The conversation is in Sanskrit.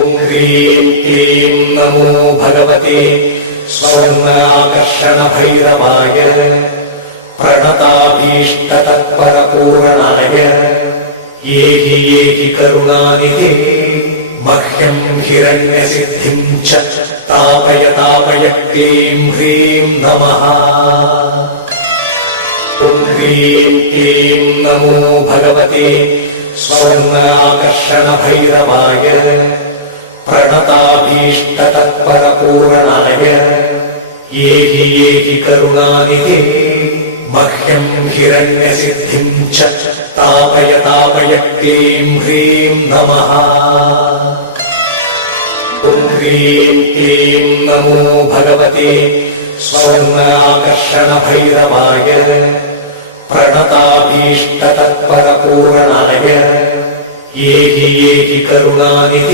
ॐ ह्रीं क्लीं नमो भगवते स्वर्णाकर्षणभैरवाय प्रणताभीष्टतत्परपूरणाय येहि करुणानिधे मह्यं हिरण्यसिद्धिं च तापय क्लीं ह्रीं नमः। ॐ ह्रीं क्लीं नमो भगवते स्वर्णाकर्षणभैरवाय प्रणताभीष्टतत्परपूरणाय येहि करुणानिधे मह्यं हिरण्यसिद्धिं च तापय क्लीं ह्रीं नमः। ॐ ह्रीं क्लीं नमो भगवते स्वर्णाकर्षणभैरवाय प्रणताभीष्टतत्परपूरणाय येहि करुणानिधे